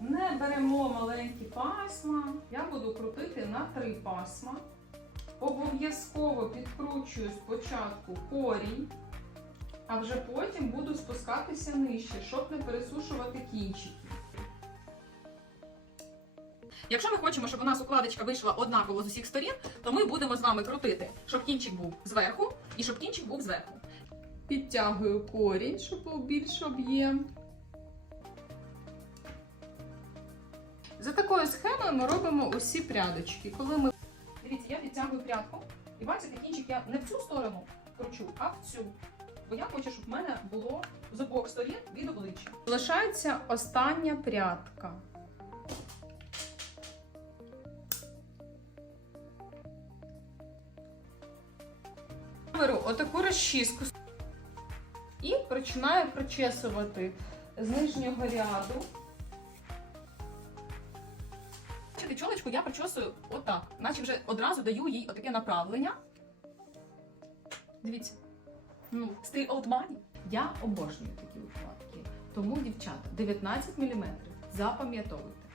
Не беремо маленькі пасма. Я буду крутити на три пасма. Обов'язково підкручую спочатку корінь, а вже потім буду спускатися нижче, щоб не пересушувати кінчики. Якщо ми хочемо, щоб у нас укладочка вийшла однаково з усіх сторін, то ми будемо з вами крутити, щоб кінчик був зверху і щоб кінчик був зверху. Підтягую корінь, щоб був більш об'єм. За такою схемою ми робимо усі прядочки. Коли ми Дивіться, я підтягую прядку, і бачите, кінчик я не в цю сторону кручу, а в цю. Бо я хочу, щоб в мене було з обох сторін від обличчя. залишається остання прядка. Беру отаку розчіску і починаю прочесувати з нижнього ряду. Чолочку я причосую отак, наче вже одразу даю їй отаке направлення. Дивіться. Ну, стиль old money. Я обожнюю такі укладки. Тому, дівчата, 19 мм запам'ятовуйте.